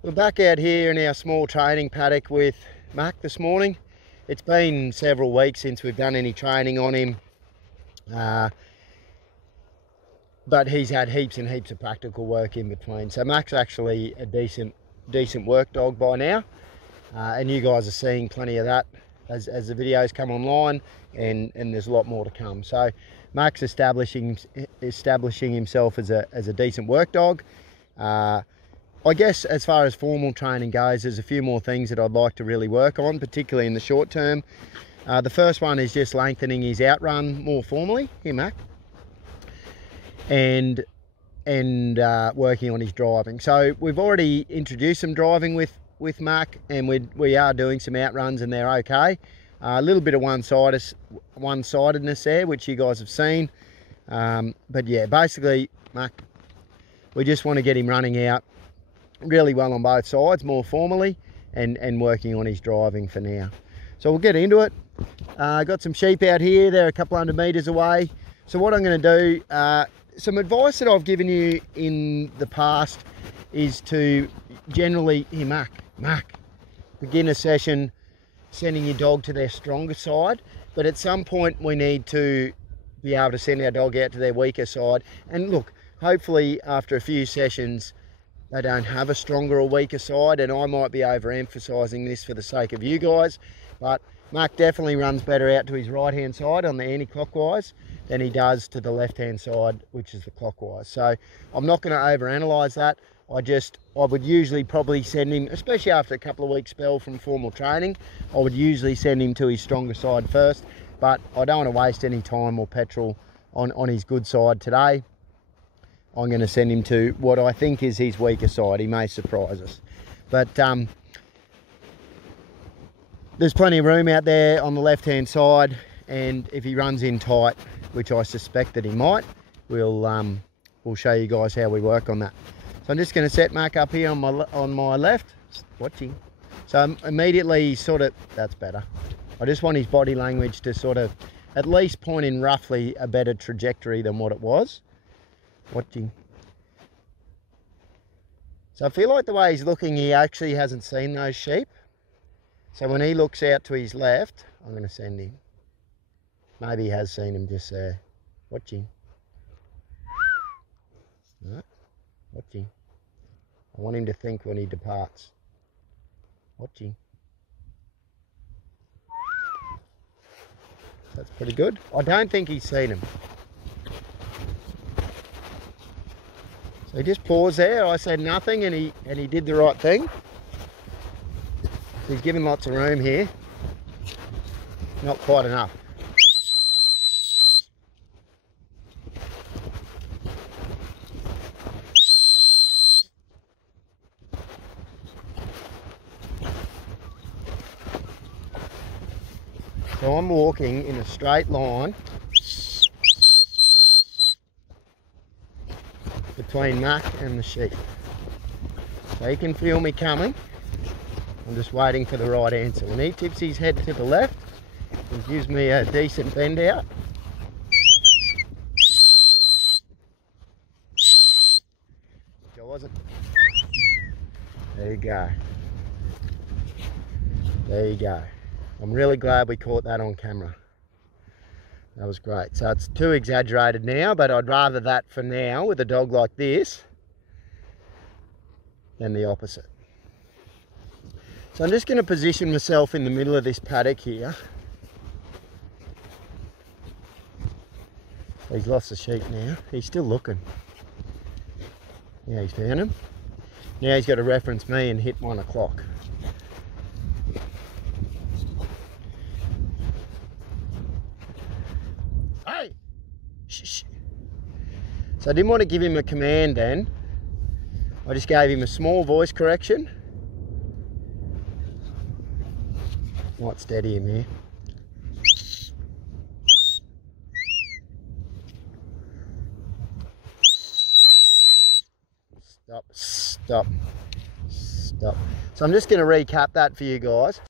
We're back out here in our small training paddock with Mack this morning. It's been several weeks since we've done any training on him, but he's had heaps and heaps of practical work in between. So Mack's actually a decent work dog by now, and you guys are seeing plenty of that as the videos come online, and there's a lot more to come. So Mack's establishing himself as a decent work dog. I guess as far as formal training goes, there's a few more things that I'd like to really work on, particularly in the short term. The first one is just lengthening his outrun more formally, here Mack, and working on his driving. So we've already introduced some driving with Mack, and we are doing some outruns, and they're okay. A little bit of one-sidedness there, which you guys have seen. But yeah, basically, Mack, we just want to get him running out really well on both sides more formally, and working on his driving for now. So we'll get into it. Got some sheep out here. They're a couple hundred metres away. So what I'm going to do, some advice that I've given you in the past is to generally, here Mack, begin a session sending your dog to their stronger side, but at some point we need to be able to send our dog out to their weaker side. And look, hopefully after a few sessions they don't have a stronger or weaker side, and I might be overemphasising this for the sake of you guys, but Mack definitely runs better out to his right hand side on the anti-clockwise than he does to the left hand side, which is the clockwise. So I'm not going to overanalyse that. I would usually probably send him, especially after a couple of weeks spell from formal training, I would usually send him to his stronger side first, but I don't want to waste any time or petrol on his good side today. I'm going to send him to what I think is his weaker side. He may surprise us. But there's plenty of room out there on the left-hand side, and if he runs in tight, which I suspect that he might, we'll show you guys how we work on that. So I'm just going to set Mack up here on my left, watching. So immediately that's better. I just want his body language to sort of at least point in roughly a better trajectory than what it was. Watching. So I feel like the way he's looking, he actually hasn't seen those sheep. So when he looks out to his left, I'm going to send him. Maybe he has seen him just there. Watching. No. Watching. I want him to think when he departs. Watching. That's pretty good. I don't think he's seen him. So he just paused there. I said nothing, and he did the right thing. So he's given lots of room here. Not quite enough. So I'm walking in a straight line between Mack and the sheep. So he can feel me coming. I'm just waiting for the right answer. When he tips his head to the left, he gives me a decent bend out. Which I wasn't. There you go. There you go. I'm really glad we caught that on camera. That was great. So it's too exaggerated now, but I'd rather that for now with a dog like this than the opposite. So I'm just going to position myself in the middle of this paddock here. He's lost the sheep now. He's still looking. Yeah, he's found him. Now he's got to reference me and hit 1 o'clock. Hey! Shh. So I didn't want to give him a command then. I just gave him a small voice correction. Might steady him here. Stop. So I'm just going to recap that for you guys.